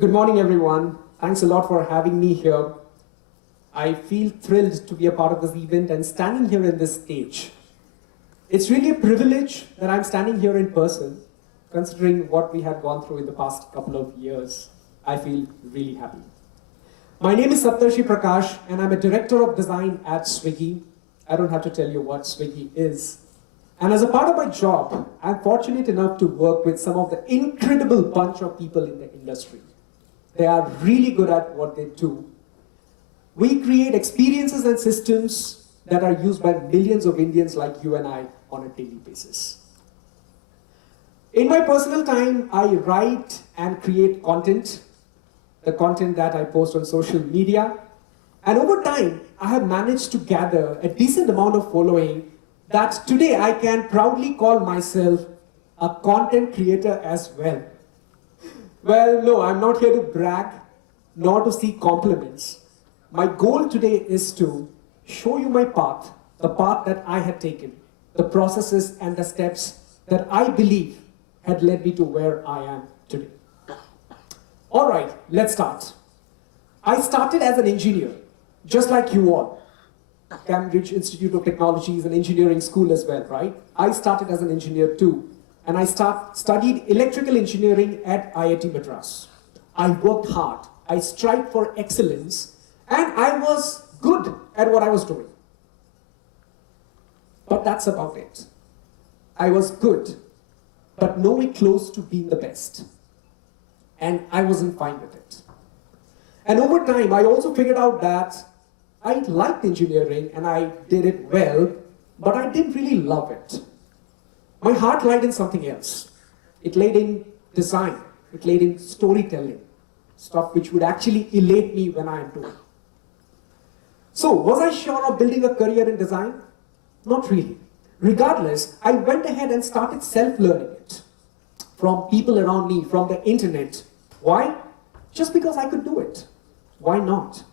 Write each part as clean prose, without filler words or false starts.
Good morning, everyone. Thanks a lot for having me here. I feel thrilled to be a part of this event and standing here in this stage. It's really a privilege that I'm standing here in person, considering what we have gone through in the past couple of years. I feel really happy. My name is Saptarshi Prakash, and I'm a director of design at Swiggy. I don't have to tell you what Swiggy is. And as a part of my job, I'm fortunate enough to work with some of the incredible bunch of people in the industry. They are really good at what they do. We create experiences and systems that are used by millions of Indians like you and I on a daily basis. In my personal time, I write and create content, the content that I post on social media. And over time, I have managed to gather a decent amount of following that today I can proudly call myself a content creator as well. Well, no, I'm not here to brag, nor to seek compliments. My goal today is to show you my path, the path that I had taken, the processes and the steps that I believe had led me to where I am today. All right, let's start. I started as an engineer, just like you all. Cambridge Institute of Technology is an engineering school as well, right? I started as an engineer too. And I studied electrical engineering at IIT Madras. I worked hard, I strived for excellence, and I was good at what I was doing. But that's about it. I was good, but nowhere close to being the best. And I wasn't fine with it. And over time, I also figured out that I liked engineering and I did it well, but I didn't really love it. My heart lied in something else. It laid in design. It laid in storytelling. Stuff which would actually elate me when I am doing. So, was I sure of building a career in design? Not really. Regardless, I went ahead and started self-learning it. From people around me, from the internet. Why? Just because I could do it. Why not?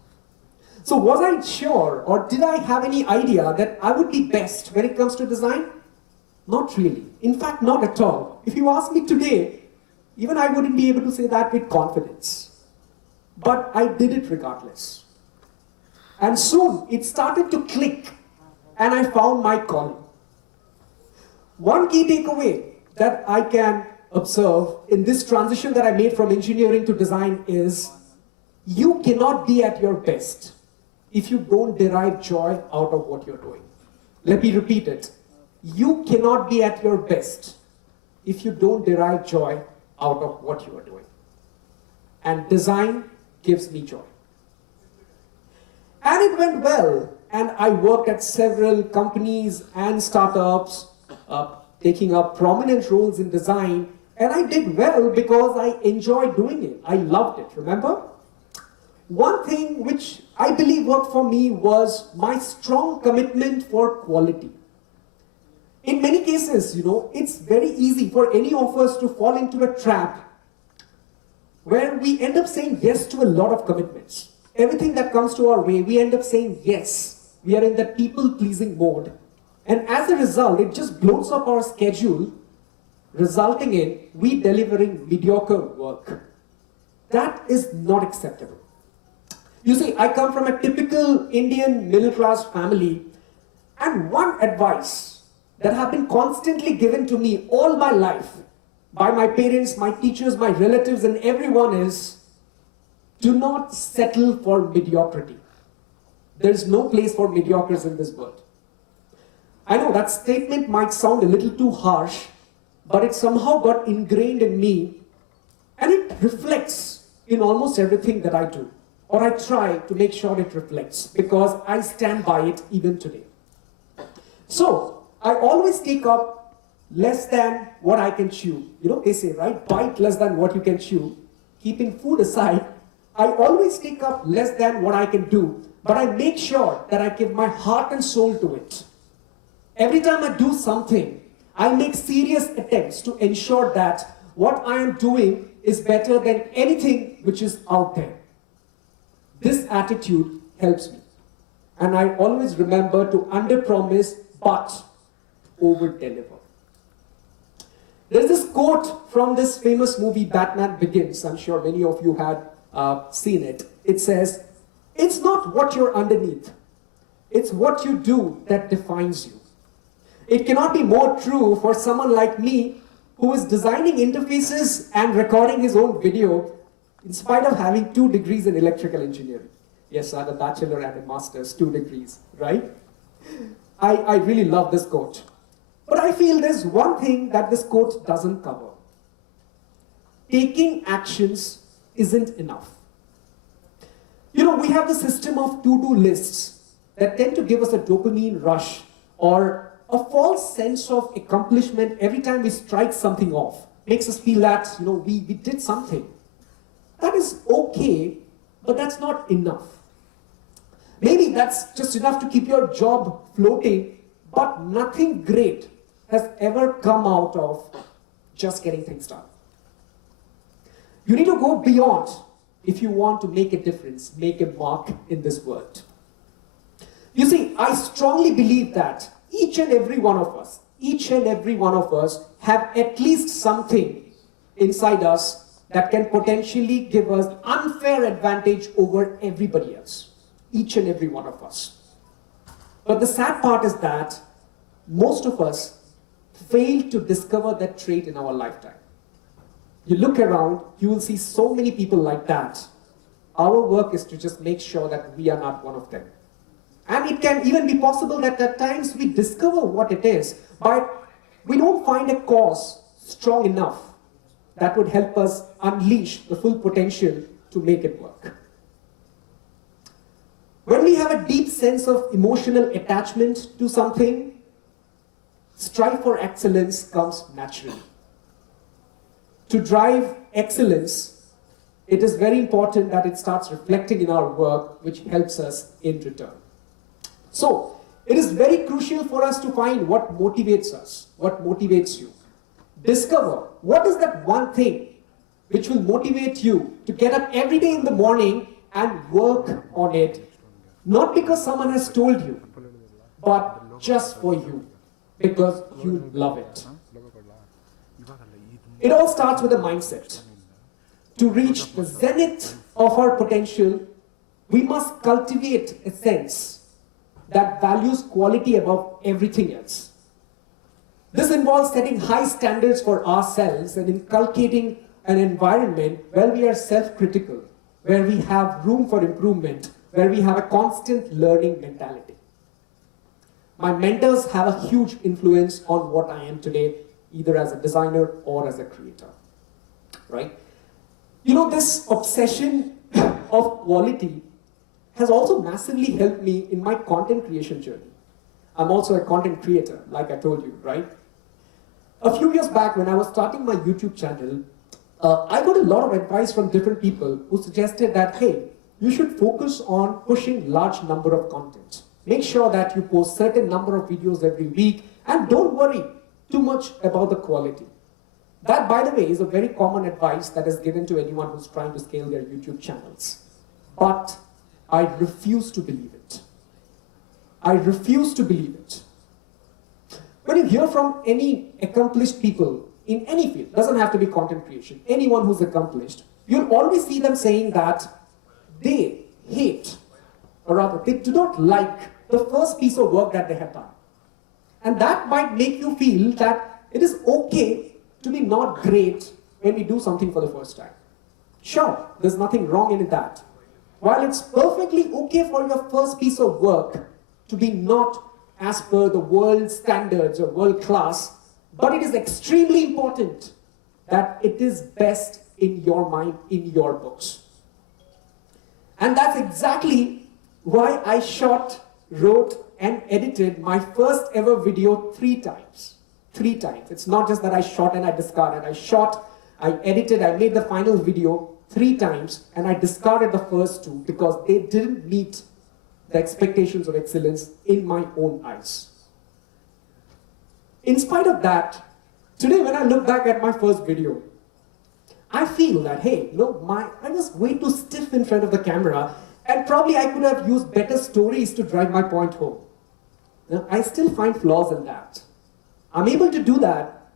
So, was I sure, or did I have any idea that I would be best when it comes to design? Not really. In fact, not at all. If you ask me today, even I wouldn't be able to say that with confidence. But I did it regardless. And soon it started to click and I found my calling. One key takeaway that I can observe in this transition that I made from engineering to design is you cannot be at your best if you don't derive joy out of what you're doing. Let me repeat it. You cannot be at your best if you don't derive joy out of what you are doing. And design gives me joy. And it went well. And I worked at several companies and startups, taking up prominent roles in design. And I did well because I enjoyed doing it. I loved it, remember? One thing which I believe worked for me was my strong commitment for quality. In many cases, it's very easy for any of us to fall into a trap where we end up saying yes to a lot of commitments. Everything that comes to our way, we end up saying yes. We are in that people-pleasing mode. And as a result, it just bloats up our schedule, resulting in we delivering mediocre work. That is not acceptable. You see, I come from a typical Indian middle-class family, and one advice that have been constantly given to me all my life by my parents, my teachers, my relatives, and everyone is, do not settle for mediocrity. There is no place for mediocres in this world. I know that statement might sound a little too harsh, but it somehow got ingrained in me, and it reflects in almost everything that I do. Or I try to make sure it reflects, because I stand by it even today. So, I always take up less than what I can chew. They say, right? Bite less than what you can chew. Keeping food aside, I always take up less than what I can do, but I make sure that I give my heart and soul to it. Every time I do something, I make serious attempts to ensure that what I am doing is better than anything which is out there. This attitude helps me. And I always remember to under-promise, but over-deliver. There's this quote from this famous movie, Batman Begins. I'm sure many of you had seen it. It says, "It's not what you're underneath. It's what you do that defines you." It cannot be more true for someone like me who is designing interfaces and recording his own video in spite of having 2 degrees in electrical engineering. Yes, I have a bachelor and a master's, 2 degrees, right? I really love this quote. But I feel there's one thing that this quote doesn't cover. Taking actions isn't enough. You know, we have the system of to-do lists that tend to give us a dopamine rush or a false sense of accomplishment every time we strike something off. Makes us feel that, we did something. That is okay, but that's not enough. Maybe that's just enough to keep your job floating, but nothing great has ever come out of just getting things done. You need to go beyond if you want to make a difference, make a mark in this world. You see, I strongly believe that each and every one of us have at least something inside us that can potentially give us unfair advantage over everybody else. Each and every one of us. But the sad part is that most of us fail to discover that trait in our lifetime. You look around, you will see so many people like that. Our work is to just make sure that we are not one of them. And it can even be possible that at times we discover what it is, but we don't find a cause strong enough that would help us unleash the full potential to make it work. When we have a deep sense of emotional attachment to something, strive for excellence comes naturally. To drive excellence, it is very important that it starts reflecting in our work, which helps us in return. So, it is very crucial for us to find what motivates us, what motivates you. Discover what is that one thing which will motivate you to get up every day in the morning and work on it, not because someone has told you, but just for you, because you love it. It all starts with a mindset. To reach the zenith of our potential, we must cultivate a sense that values quality above everything else. This involves setting high standards for ourselves and inculcating an environment where we are self-critical, where we have room for improvement, where we have a constant learning mentality. My mentors have a huge influence on what I am today, either as a designer or as a creator, right? You know, this obsession of quality has also massively helped me in my content creation journey. I'm also a content creator, like I told you, right? A few years back, when I was starting my YouTube channel, I got a lot of advice from different people who suggested that, hey, you should focus on pushing large number of content. Make sure that you post certain number of videos every week, and don't worry too much about the quality. That, by the way, is a very common advice that is given to anyone who's trying to scale their YouTube channels. But I refuse to believe it. I refuse to believe it. When you hear from any accomplished people in any field, doesn't have to be content creation, anyone who's accomplished, you'll always see them saying that they hate, or rather, they do not like the first piece of work that they have done. And that might make you feel that it is okay to be not great when we do something for the first time. Sure, there's nothing wrong in that. While it's perfectly okay for your first piece of work to be not as per the world standards or world class, but it is extremely important that it is best in your mind, in your books. And that's exactly why I shot, wrote, and edited my first ever video 3 times. 3 times. It's not just that I shot and I discarded. I shot, I edited, I made the final video 3 times, and I discarded the first 2 because they didn't meet the expectations of excellence in my own eyes. In spite of that, today when I look back at my first video, I feel that, hey, I was way too stiff in front of the camera, and probably I could have used better stories to drive my point home. Now, I still find flaws in that. I'm able to do that,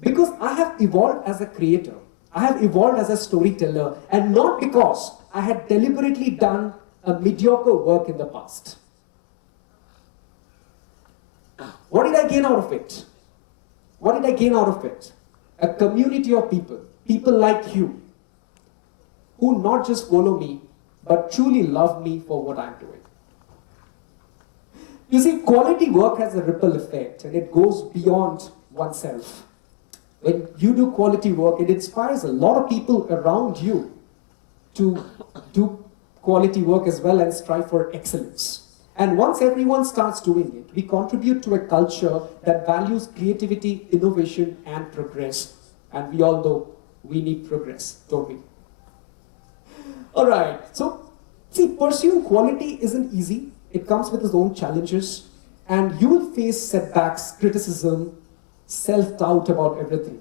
Because I have evolved as a creator, I have evolved as a storyteller, and not because I had deliberately done a mediocre work in the past. What did I gain out of it? What did I gain out of it? A community of people, people like you, who not just follow me, but truly love me for what I'm doing. You see, quality work has a ripple effect, and it goes beyond oneself. When you do quality work, it inspires a lot of people around you to do quality work as well and strive for excellence. And once everyone starts doing it, we contribute to a culture that values creativity, innovation, and progress. And we all know we need progress, don't we? All right, so see, pursuing quality isn't easy. It comes with its own challenges, and you will face setbacks, criticism, self-doubt about everything.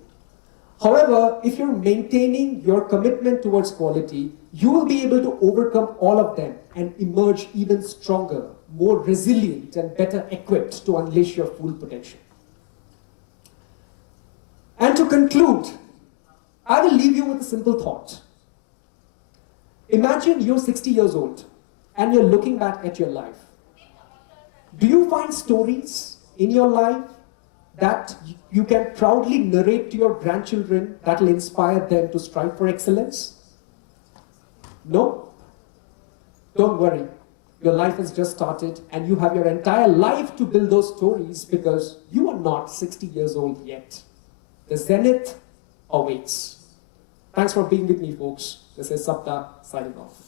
However, if you're maintaining your commitment towards quality, you will be able to overcome all of them and emerge even stronger, more resilient, and better equipped to unleash your full potential. And to conclude, I will leave you with a simple thought. Imagine you're 60 years old and you're looking back at your life. Do you find stories in your life that you can proudly narrate to your grandchildren that will inspire them to strive for excellence? No? Don't worry. Your life has just started and you have your entire life to build those stories because you are not 60 years old yet. The zenith awaits. Thanks for being with me, folks. This is Sapta signing off.